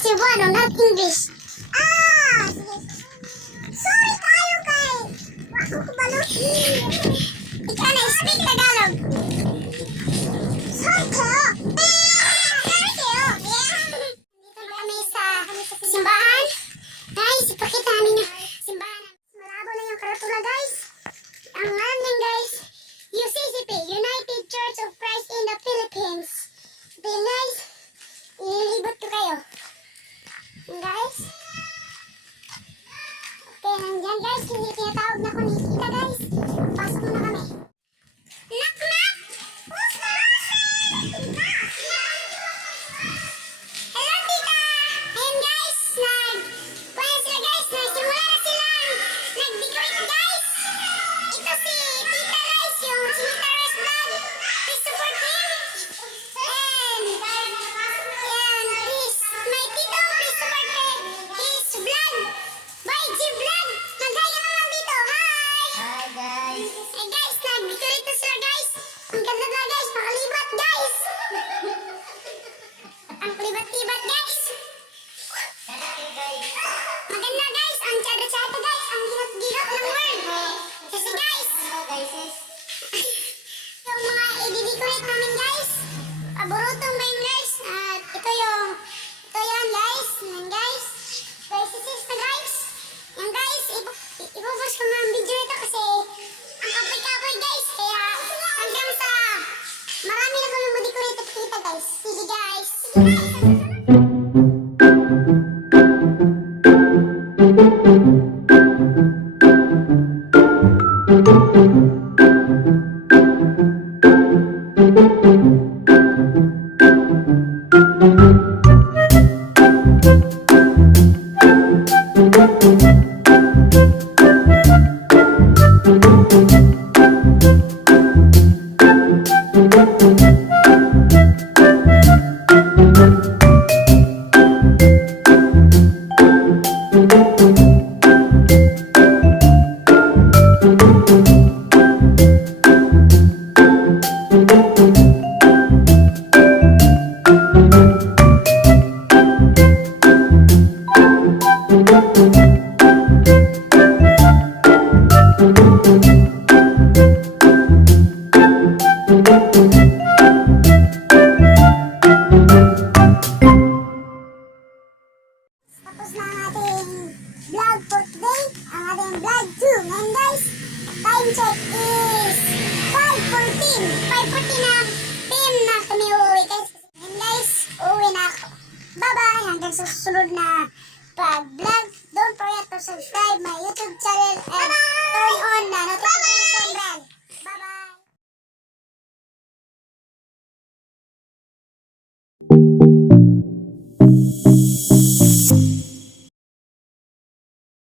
Cebuano, not English. Ah, sige. Sorry tayo kay. Ako kubalot. Ikaw na, speak Tagalog. Sorry kayo. Ah, sorry kayo. Dito kami sa, kami sa simbahan. Guys, ipakita namin yung simbahan. Malabo na yung karatula, guys. Ang landing, guys. UCCP, United Church of Christ in the Philippines. Be nice. Nililibot ko kayo guys. Okay, nandyan guys. Hindi tinatawag na kunikita guys. Kasi guys, yung mga i-decorate namin guys, paborotong ba guys? At ito yung, ito yun guys, yun guys. Guys, this is the guys. Yan guys, ipopost ko nga video nito kasi ang kapoy-kapoy guys. Kaya hanggang sa marami na kong mo-decorate guys. Sige guys.